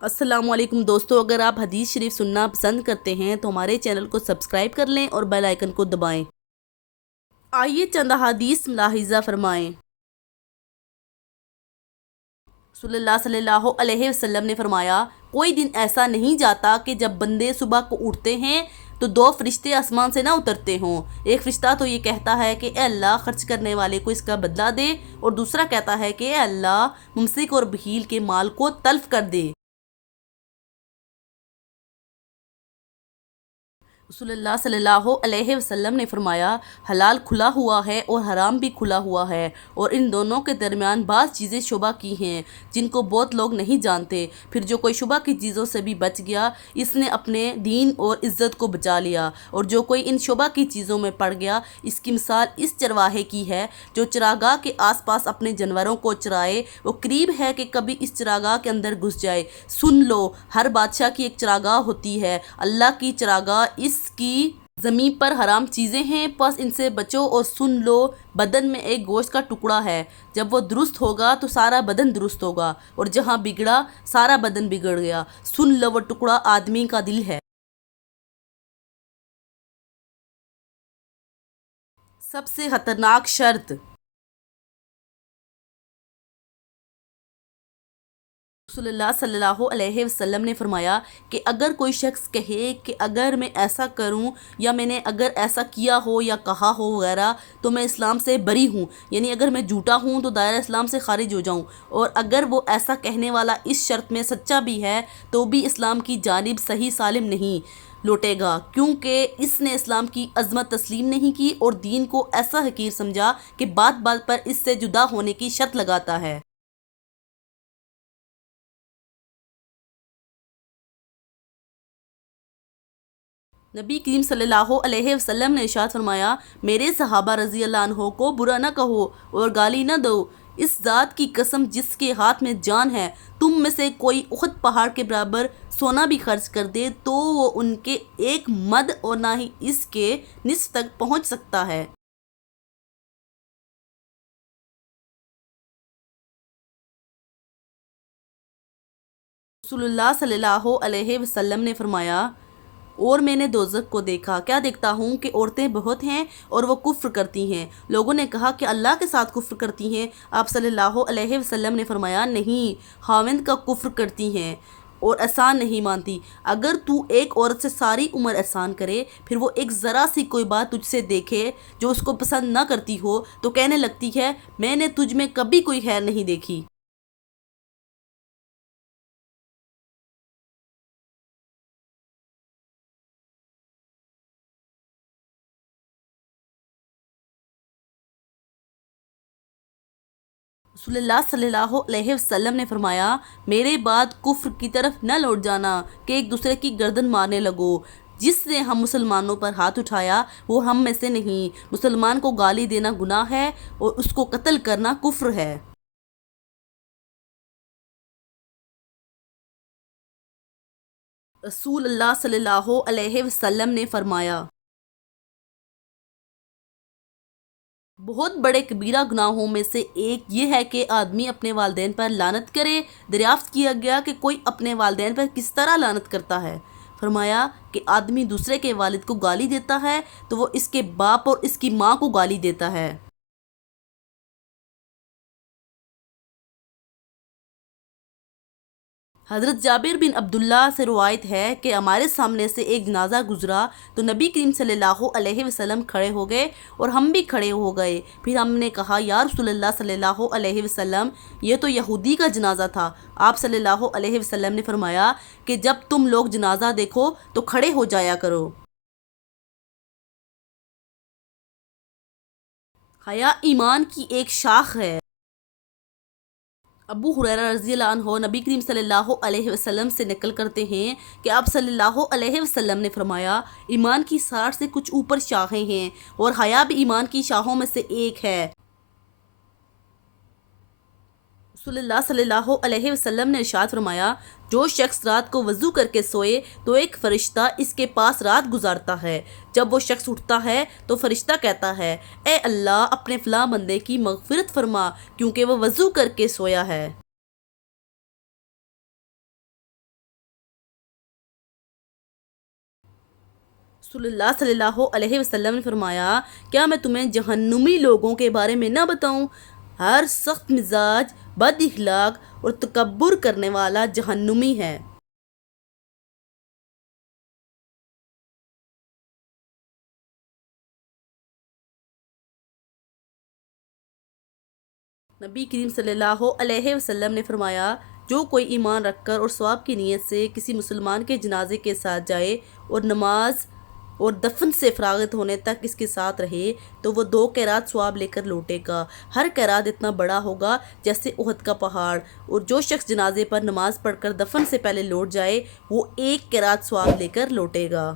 السلام علیکم دوستو، اگر آپ حدیث شریف سننا پسند کرتے ہیں تو ہمارے چینل کو سبسکرائب کر لیں اور بیل آئیکن کو دبائیں۔ آئیے چند احادیث ملاحظہ فرمائیں۔ صلی اللہ علیہ وسلم نے فرمایا، کوئی دن ایسا نہیں جاتا کہ جب بندے صبح کو اٹھتے ہیں تو دو فرشتے آسمان سے نہ اترتے ہوں۔ ایک فرشتہ تو یہ کہتا ہے کہ اے اللہ، خرچ کرنے والے کو اس کا بدلہ دے، اور دوسرا کہتا ہے کہ اے اللہ، ممسک اور بخیل کے مال کو تلف کر دے۔ صلی اللہ علیہ وسلم نے فرمایا، حلال کھلا ہوا ہے اور حرام بھی کھلا ہوا ہے، اور ان دونوں کے درمیان بعض چیزیں شبہ کی ہیں جن کو بہت لوگ نہیں جانتے۔ پھر جو کوئی شبہ کی چیزوں سے بھی بچ گیا، اس نے اپنے دین اور عزت کو بچا لیا، اور جو کوئی ان شبہ کی چیزوں میں پڑ گیا، اس کی مثال اس چرواہے کی ہے جو چراگاہ کے آس پاس اپنے جانوروں کو چرائے۔ وہ قریب ہے کہ کبھی اس چراگاہ کے اندر گھس جائے۔ سن لو، ہر بادشاہ کی ایک چراگاہ ہوتی ہے، اللہ کی چراگاہ اس کی زمین پر حرام چیزیں ہیں، پس ان سے بچو۔ اور سن لو، بدن میں ایک گوشت کا ٹکڑا ہے، جب وہ درست ہوگا تو سارا بدن درست ہوگا، اور جہاں بگڑا سارا بدن بگڑ گیا۔ سن لو، وہ ٹکڑا آدمی کا دل ہے۔ سب سے خطرناک شرط۔ صلی اللہ علیہ وسلم نے فرمایا کہ اگر کوئی شخص کہے کہ اگر میں ایسا کروں، یا میں نے اگر ایسا کیا ہو یا کہا ہو وغیرہ، تو میں اسلام سے بری ہوں، یعنی اگر میں جھوٹا ہوں تو دائرہ اسلام سے خارج ہو جاؤں، اور اگر وہ ایسا کہنے والا اس شرط میں سچا بھی ہے تو بھی اسلام کی جانب صحیح سالم نہیں لوٹے گا، کیونکہ اس نے اسلام کی عظمت تسلیم نہیں کی اور دین کو ایسا حقیر سمجھا کہ بات بات پر اس سے جدا ہونے کی شرط لگاتا ہے۔ نبی کریم صلی اللہ علیہ وسلم نے ارشاد فرمایا، میرے صحابہ رضی اللہ عنہ کو برا نہ کہو اور گالی نہ دو، اس ذات کی قسم جس کے ہاتھ میں جان ہے، تم میں سے کوئی احد پہاڑ کے برابر سونا بھی خرچ کر دے تو وہ ان کے ایک مد اور نہ ہی اس کے نصف تک پہنچ سکتا ہے۔ رسول اللہ صلی اللہ علیہ وسلم نے فرمایا، اور میں نے دوزخ کو دیکھا، کیا دیکھتا ہوں کہ عورتیں بہت ہیں اور وہ کفر کرتی ہیں۔ لوگوں نے کہا کہ اللہ کے ساتھ کفر کرتی ہیں؟ آپ صلی اللہ علیہ وسلم نے فرمایا، نہیں، خاوند کا کفر کرتی ہیں اور احسان نہیں مانتی۔ اگر تو ایک عورت سے ساری عمر احسان کرے، پھر وہ ایک ذرا سی کوئی بات تجھ سے دیکھے جو اس کو پسند نہ کرتی ہو، تو کہنے لگتی ہے، میں نے تجھ میں کبھی کوئی خیر نہیں دیکھی۔ رسول اللہ صلی اللہ علیہ وسلم نے فرمایا، میرے بعد کفر کی طرف نہ لوٹ جانا کہ ایک دوسرے کی گردن مارنے لگو۔ جس نے ہم مسلمانوں پر ہاتھ اٹھایا وہ ہم میں سے نہیں۔ مسلمان کو گالی دینا گناہ ہے اور اس کو قتل کرنا کفر ہے۔ رسول اللہ صلی اللہ علیہ وسلم نے فرمایا، بہت بڑے کبیرہ گناہوں میں سے ایک یہ ہے کہ آدمی اپنے والدین پر لعنت کرے۔ دریافت کیا گیا کہ کوئی اپنے والدین پر کس طرح لعنت کرتا ہے؟ فرمایا کہ آدمی دوسرے کے والد کو گالی دیتا ہے تو وہ اس کے باپ اور اس کی ماں کو گالی دیتا ہے۔ حضرت جابر بن عبداللہ سے روایت ہے کہ ہمارے سامنے سے ایک جنازہ گزرا تو نبی کریم صلی اللہ علیہ وسلم کھڑے ہو گئے اور ہم بھی کھڑے ہو گئے۔ پھر ہم نے کہا، یا رسول اللہ صلی اللہ علیہ وسلم، یہ تو یہودی کا جنازہ تھا۔ آپ صلی اللہ علیہ وسلم نے فرمایا کہ جب تم لوگ جنازہ دیکھو تو کھڑے ہو جایا کرو۔ حیا ایمان کی ایک شاخ ہے۔ ابو ہریرہ رضی اللہ عنہ نبی کریم صلی اللہ علیہ وسلم سے نقل کرتے ہیں کہ آپ صلی اللہ علیہ وسلم نے فرمایا، ایمان کی 60 سے کچھ اوپر شاخیں ہیں، اور حیا بھی ایمان کی شاخوں میں سے ایک ہے۔ رسول اللہ صلی اللہ علیہ وسلم نے ارشاد فرمایا، جو شخص رات کو وضو کر کے سوئے تو ایک فرشتہ اس کے پاس رات گزارتا ہے۔ جب وہ شخص اٹھتا ہے تو فرشتہ کہتا ہے، اے اللہ، اپنے فلاں بندے کی مغفرت فرما، کیونکہ وہ وضو کر کے سویا ہے۔ رسول اللہ صلی اللہ علیہ وسلم نے فرمایا، کیا میں تمہیں جہنمی لوگوں کے بارے میں نہ بتاؤں؟ ہر سخت مزاج، بد اخلاق اور تکبر کرنے والا جہنمی ہے۔ نبی کریم صلی اللہ علیہ وسلم نے فرمایا، جو کوئی ایمان رکھ کر اور ثواب کی نیت سے کسی مسلمان کے جنازے کے ساتھ جائے اور نماز اور دفن سے فراغت ہونے تک اس کے ساتھ رہے تو وہ 2 قیرات ثواب لے کر لوٹے گا۔ ہر قیرات اتنا بڑا ہوگا جیسے احد کا پہاڑ، اور جو شخص جنازے پر نماز پڑھ کر دفن سے پہلے لوٹ جائے وہ 1 قیرات ثواب لے کر لوٹے گا۔